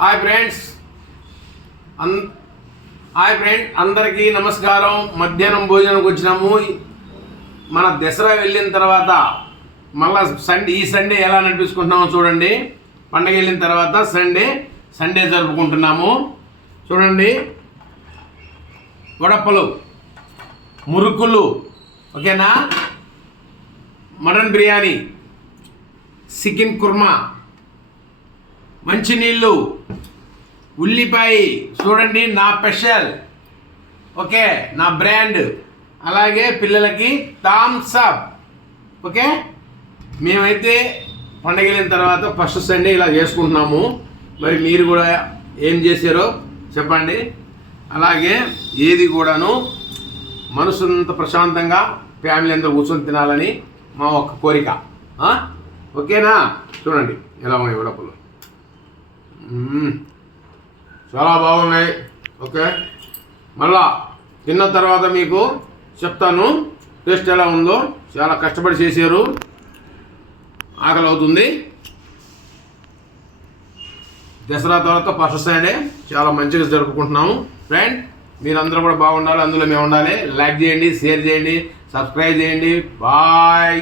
Hi friends అందరికీ నమస్కారం. మధ్యాహ్నం భోజనానికి వచ్చినాము. మన దసరా వెళ్ళిన తర్వాత మళ్ళీ ఈ సండే ఎలా నడిపించుకుంటున్నామో చూడండి. పండగ వెళ్ళిన తర్వాత సండే జరుపుకుంటున్నాము. చూడండి, వడపలు, మురుకులు, ఓకేనా, మటన్ బిర్యానీ, చికెన్ కుర్మా, మంచినీళ్ళు, ఉల్లిపాయ, చూడండి నా స్పెషల్, ఓకే, నా బ్రాండ్. అలాగే పిల్లలకి థమ్స్ అప్. ఓకే, మేమైతే పండగ వెళ్ళిన తర్వాత ఫస్ట్ సండే ఇలా చేసుకుంటున్నాము. మరి మీరు కూడా ఏం చేశారో చెప్పండి. అలాగే ఏది కూడాను మనసుంత ప్రశాంతంగా ఫ్యామిలీ అంతా కూర్చొని తినాలని మా ఒక్క కోరిక. ఓకేనా? చూడండి ఎలా ఉన్నాయి వడపలు, చాలా బాగున్నాయి. ఓకే, మళ్ళా తిన్న తర్వాత మీకు చెప్తాను టేస్ట్ ఎలా ఉందో. చాలా కష్టపడి చేశారు, ఆకలి అవుతుంది. దసరా తర్వాత ఫస్ట్ సండే చాలా మంచిగా జరుపుకుంటున్నాము. ఫ్రెండ్, మీరందరూ కూడా బాగుండాలి, అందులో మేము ఉండాలి. లైక్ చేయండి, షేర్ చేయండి, సబ్స్క్రైబ్ చేయండి. బాయ్.